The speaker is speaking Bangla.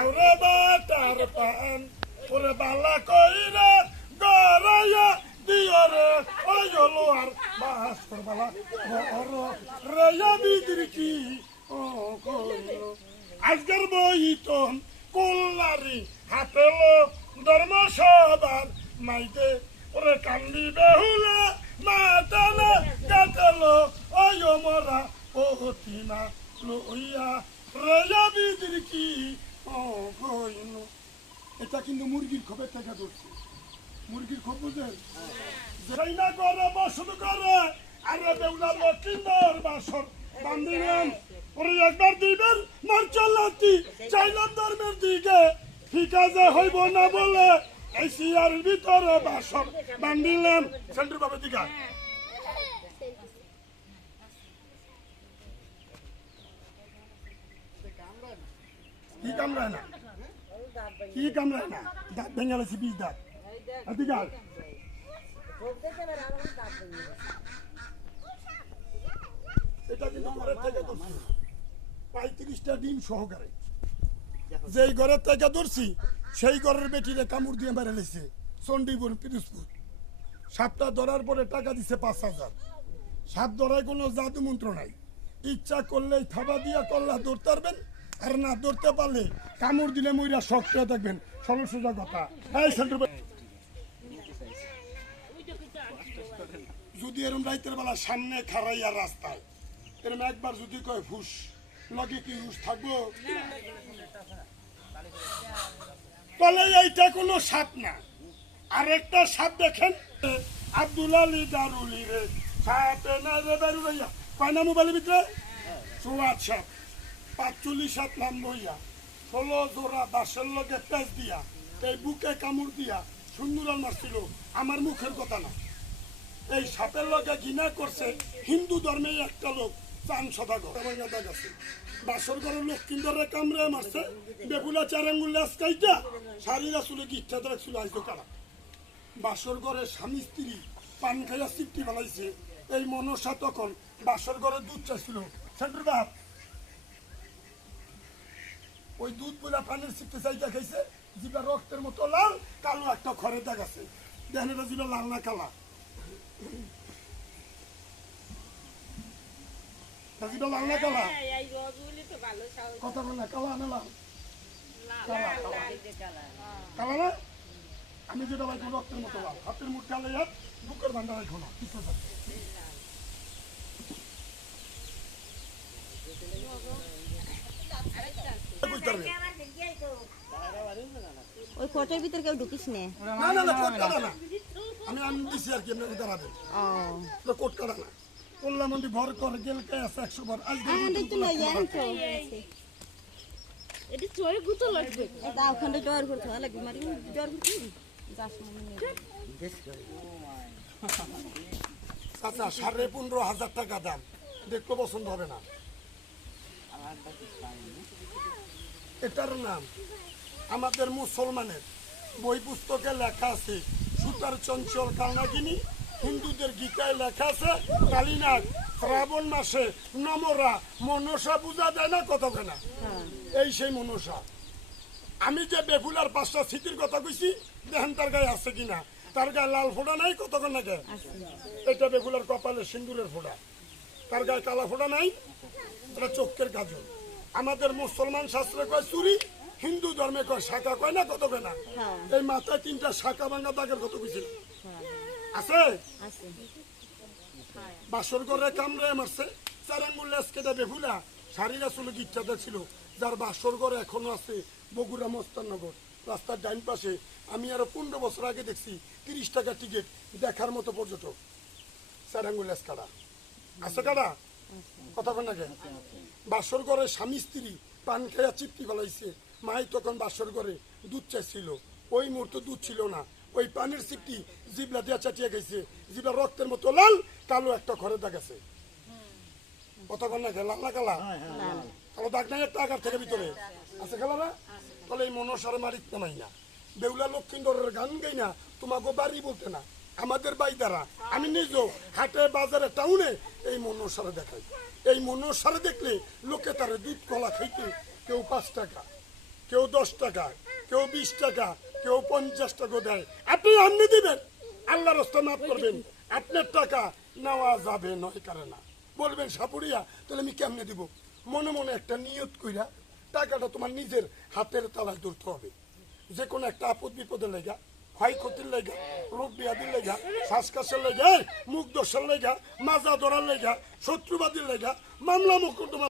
খাওরে বাটার পান ওরে বালা কইরা গরাইয়া দিয়রে ওই হলো আর বাস বালা বড় রেয়া বিদির কি ও কইলো আজকের বইতন কল্লারি হাতেলো ধর্ম সবার মাইতে ওরে কান্দি বেহুলা মাতালে কাটালো ওই মরা তিনা লইয়া কইলো এটা কিন্তু মুরগির খোপের থেকে ধরছে। মুরগির খোপ বুঝেন করে বসত করে বান্ধিলেন পরে একবার দিবেন, মার চলাতি চাইলাম ধর্মের দিকে ঠিক হইব না বলে এই ভিতরে বাসর বান্ধিলেন সেন্টার বাবা দিকা কি কামড়ায় না? কি কামড়ায় না দাঁত ভেঙে গেছে বিষ দাঁত এদিকে আয়। এটা কিন্তু ঘরের থেকে ধরছি পঁয়ত্রিশটা ডিম সহকারে যেই ঘরের থেকে ধরছি সেই ঘরের বেটিরে কামড় দিয়ে মেরে লেছে চণ্ডীপুর পিরোজপুর সাপটা ধরার পরে টাকা দিছে পাঁচ হাজার সাপ ধরায় কোনো জাদু মন্ত্র নাই ইচ্ছা করলেই থাবা দিয়া করলা ধরতে পারবেন আর না, ধরতে পারলে কামড় দিলে মইরা শক্ত হয়ে থাকবেন। সরল সোজা কথা। যদি এরম রাইতের বেলা সামনে খারাইয়া রাস্তায়, এরম একবার যদি কয় ফুস, লগে কি হুস থাকব? তাহলে এইটা কোনো সাপ না। আর একটা সাপ দেখেন। আব্দুল আলী দারুলি রে সাপে না রে দারু ভাইয়া কয় না মোবাইলের ভিতরে? সোয়াদ সাপ। পাঁচচল্লিশ সাত নাম লইয়া, ষোলো জোড়া বাসের লগে পেঁচ দিয়া, এই বুকে কামড় দিয়া সুন্দর মারছিল আমার মুখের কথা না। এই সাপের লগে ঘৃণা করছে হিন্দু ধর্মে একটা লোক, চান সদাগর। গেছে বাসর ঘরের লোক কিন্দরে কামড়ে মারছে বেগুলা চার আঙ্গুল লেসকাইটা শাড়িরা চুলে গিঠা ধরে চুলে আইতো কারা বাসর ঘরে স্বামী স্ত্রী পান খাইয়া সিপটি বানাইছে, এই মনসা তখন বাসর ঘরে দুধ চাইছিল। সেন্টার বাপ ওই দুধ বলে পানির সিপতে চাইটা খাইছে জিবা রক্তের মতো লাল কালো একটা খড়ে দাগ আছে। দেখেন এটা জিবা লাল না কালা। জিবা লাল না কালা? কথা বলে কালা না লাল? কালা কালা। কালা না? আমি যেটা ভাই রক্তের মতো লাল। হাতের মুখ কালে বুকের ভান্ডার রাখো না কিছু থাকে বুঝতে পারবে ওই কোটের ভিতর কেউ ঢুকিস নে। না না না কোট কাটা না। আমি আমি দিছি আর কি এমনি দাঁড়াবেন ও। তো কোট কাটা না। কল্লা মন্দি ভর কর গেল কে আছে একশো বার। আজ হ্যাঁ দেখতে লই যান তো এটি চোরে গুতো লাগবে। এটা ওখানে ডর করতে হয় লাগবে। মারি ডর করতে যাস মনে নেই। আচ্ছা সাড়ে পনেরো হাজার টাকা দাম। দেখতে পছন্দ হবে না। এটার নাম? আমাদের মুসলমানের বই পুস্তকে লেখা আছে সুতার চঞ্চল কালনাগিনী হিন্দুদের গীতায় লেখা আছে কালীনাগ শ্রাবণ মাসে নমরা মনসা পূজা দেয় না কত কেনা এই সেই মনসা। আমি যে বেফুলার পাঁচটা স্মৃতির কথা কইছি দেখেন তার গায়ে আছে কিনা তার গায়ে লাল ফোঁটা নাই কতক্ষণ না গায়ে এটা বেগুলার কপালে সিন্দুরের ফোঁটা। তার গায়ে কালা ফোঁটা নাই এটা চোখের কাজল। আমাদের মুসলমান শাস্ত্রে কয় চুরি হিন্দু ধর্মে কয় শাখা কয় না কত কয় না? এই মাথায় তিনটা শাখা ভাঙা দাগের কত কইছিল। আছে? আছে। বাসর করে কামড়ে মারছে। চার আঙ্গুল কেটে বেহুলা শাড়ির আসলে গিচ্ছা ছিল। যার বাসর ঘর এখনও আছে বগুড়া মস্তাননগর রাস্তার ডাইন পাশে। আমি আরও পনেরো বছর আগে দেখছি তিরিশ টাকা টিকিট দেখার মতো পর্যটক। চার আঙ্গুল কাটা। আছে কাটা? কথা কেন? বাসর ঘরে স্বামী স্ত্রী পান খেয়া চিপটি ফেলাইছে মাই তখন বাসর করে দুধ চাইছিল। ওই মুহূর্তে দুধ ছিল না। ওই পানির চিপটি জিবলা দিয়া চাটিয়ে গেছে। জিবলা রক্তের মতো লাল কালো একটা ঘরে দাগ আছে। না লাল না কালা কালো দাগ নাই একটা আগার থেকে ভিতরে। আছে খেলা না? তাহলে এই মনসারে মারিত নাই না। বেউলা লক্ষ্মীন্দরের গান গাই না তোমাকে বাড়ি বলতে না। আমাদের বাই দ্বারা আমি নিজেও হাটে বাজারে টাউনে এই মনসারে দেখাই। এই মনসারে দেখলে লোকে তার দুধ কলা খাইতে কেউ পাঁচ টাকা। কেউ দশ টাকা, কেউ বিশ টাকা, কেউ পঞ্চাশ টাকা দেয়। আপনি আমনি দিবেন। আল্লাহ রাস্তা মাফ করবেন। আপনার টাকা নেওয়া যাবে, নয় কারে না। বলবেন, সাপুরিয়া, তাহলে আমি কেমনে দিব? মনে মনে একটা নিয়ত কইরা টাকাটা তোমার নিজের হাতের তালায় ধরতে হবে। যে কোনো একটা আপদ বিপদের লেগা, ক্ষয়ক্ষতির লেগা, রোগ ব্যাধির লেগা, শ্বাসকাশের লেগা মুখ দোষের লেগা, মাজা ধরার লেগা, শত্রুবাদীর লেগা মামলা মোকদ্দমা